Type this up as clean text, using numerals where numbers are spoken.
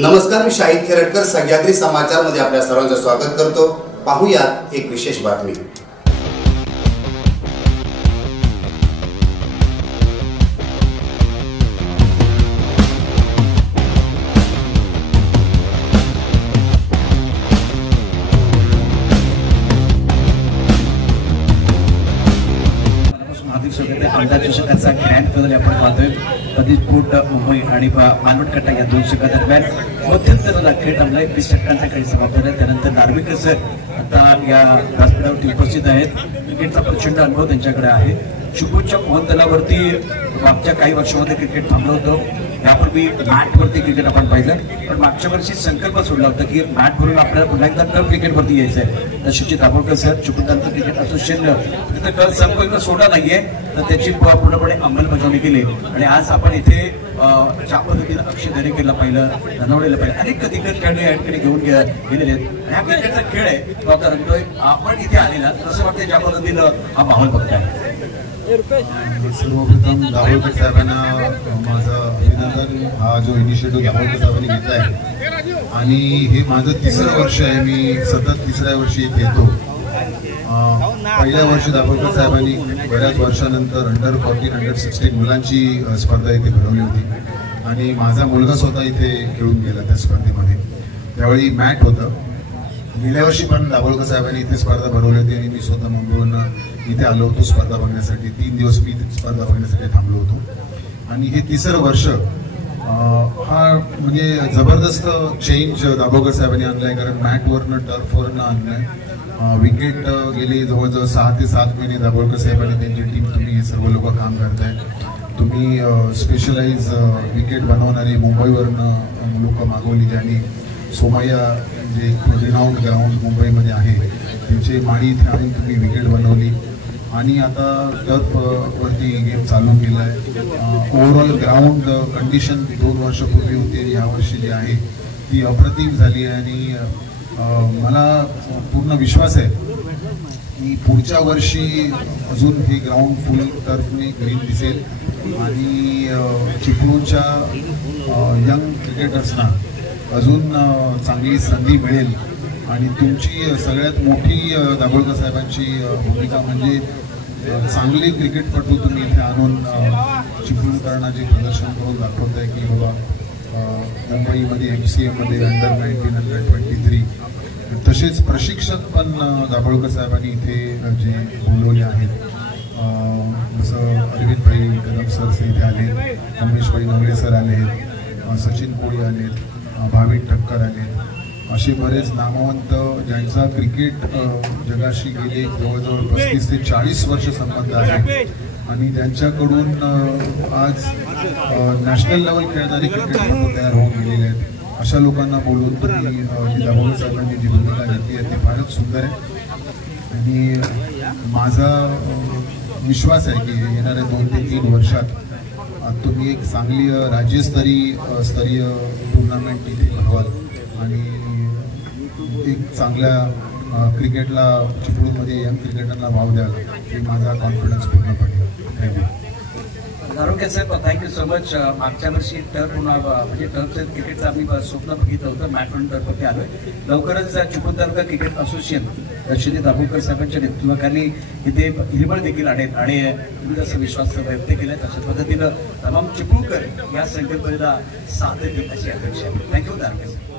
नमस्कार, मी शाहिद खेरटकर सह्याद्री समाचार मध्ये आपल्या सर्वांचं स्वागत करतो। पाहूयात एक विशेष बातमी। चषकाचा ग्रँड फायनल आपण पाहतोय। कधीपूट मुंबई आणि मानवट कट्टा या दोन षटकादरम्यान मध्यंतराला खेळ थांबलाय। 20 षटकांचा खेळ समाप्त झाला। त्यानंतर नार्वेकर सर आता या व्यासपीठावरती उपस्थित आहेत। क्रिकेटचा प्रचंड अनुभव त्यांच्याकडे आहे। चिपळूणच्या मोहनतलावरती मागच्या काही वर्षांमध्ये क्रिकेट थांबलं होतं। यापूर्वी मॅटवरती क्रिकेट आपण पाहिलं, पण मागच्या वर्षी संकल्प सोडला होता की मॅट भरून आपल्याला पुन्हा एकदा टर्फ क्रिकेटवरती यायचं आहे। तर सुचित Dabholkar sir Chiplun cricket association तिथं कल संकल्प सोडा नाहीये, तर त्याची पूर्णपणे अंमलबजावणी केली। आणि आज आपण इथे ज्या पद्धतीने अक्षय दरेकरला पाहिलं, धनवडेला पाहिलं, अनेक दिग्गज खेळाडू या ठिकाणी घेऊन गेलेले आहेत। हा क्रिकेटचा खेळ आहे तो आता रंगतोय। आपण इथे आलेला कसं वाटतं ज्या पद्धतीनं हा माहोल बघताय? सर्वप्रथम दाभोळकर साहेबांना माझं अभिनंदन। हा जो इनिशिएटिव्ह दाभोळकर साहेबांनी घेतला आहे आणि हे माझं तिसरं वर्ष आहे। मी सतत तिसऱ्या वर्षी इथे येतो। पहिल्या वर्षी दाभोळकर साहेबांनी बऱ्याच वर्षानंतर अंडर 14, अंडर 16 मुलांची स्पर्धा इथे भरवली होती आणि माझा मुलगा स्वतः इथे खेळून गेला त्या स्पर्धेमध्ये। त्यावेळी मॅट होतं। गेल्या वर्षी पण दाभोळकर साहेबांनी इथे स्पर्धा भरवली होती आणि मी स्वतः मुंबईवरून इथे आलो होतो स्पर्धा बघण्यासाठी। 3 दिवस मी स्पर्धा बघण्यासाठी थांबलो होतो आणि हे तिसरं वर्ष हा म्हणजे जबरदस्त चेंज दाभोळकर साहेबांनी आणलाय। कारण मॅटवरनं टर्फवरनं आणलंय। विकेट गेले जवळजवळ 6 ते 7 महिने दाभोळकर साहेबांनी त्यांची टीम, तुम्ही हे सर्व लोक काम करताय। तुम्ही स्पेशलाइज विकेट बनवणारे मुंबईवरनं लोक मागवली, ज्यांनी सोमय्या जे रिनाउंड ग्राउंड मुंबईमध्ये आहे त्यांचे माडी इथे आणून तुम्ही विकेट बनवली आणि आता टर्फवरती गेम चालू केला आहे। ओव्हरऑल ग्राउंड कंडिशन 2 वर्षापूर्वी होती आणि यावर्षी जी आहे ती अप्रतिम झाली आहे। आणि मला पूर्ण विश्वास आहे की पुढच्या वर्षी अजून हे ग्राउंड फुल टर्फने ग्रीन दिसेल आणि चिपळूणच्या यंग क्रिकेटर्सना अजून चांगली संधी मिळेल। आणि तुमची सगळ्यात मोठी दाभोळकर साहेबांची भूमिका म्हणजे चांगले क्रिकेटपटू तुम्ही इथे आणून चिपळूणकरांचे प्रदर्शन करून दाखवताय की बाबा मुंबईमध्ये MCA मध्ये अंडर 19, अंडर 23 तसेच प्रशिक्षक पण दाभोळकर साहेबांनी इथे जे बोलवले आहेत। जसं अरविंदभाई कदम सर इथे आले, उमेशभाई नवले सर आले, सचिन कोळी आले, भाविक ठक्कर आले, असे बरेच नामवंत ज्यांचा क्रिकेट जगाशी गेले जवळजवळ 35 ते 40 वर्ष संबंध आहे आणि त्यांच्याकडून आज नॅशनल लेवल खेळणारे क्रिकेटपटू तयार होऊन गेलेले आहेत। अशा लोकांना बोलून तुम्ही दाभोळकर साहेबांनी जी भूमिका घेतली आहे ती फारच सुंदर आहे। आणि माझा विश्वास आहे की येणाऱ्या 2 ते 3 वर्षात तुम्ही एक चांगली राज्यस्तरीय टुर्नामेंट इथे भरवाल आणि एक चांगल्या क्रिकेटला चिपळूणमध्ये यंग क्रिकेटरला वाव द्याल, हे माझा कॉन्फिडन्स पूर्णपणे। थँक्यू दाभोळकर साहेब, थँक्यू सो मच। मागच्या वर्षी टर्फ म्हणजे टर्फचं क्रिकेटचं आम्ही स्वप्न बघितलं होतं, मॅटवरून टर्फवरती आलोय। लवकरच चिपळूण क्रिकेट असोसिएशन श्री दाभोळकर साहेबांच्या नेतृत्वाखाली इथे हिरवळ देखील आहेत आणि तुम्ही जसं विश्वास व्यक्त केलाय तशाच पद्धतीनं तमाम चिपळूणकर या संकल्पनेला साथ देतील अशी अपेक्षा आहे। थँक्यू दाभोळकर।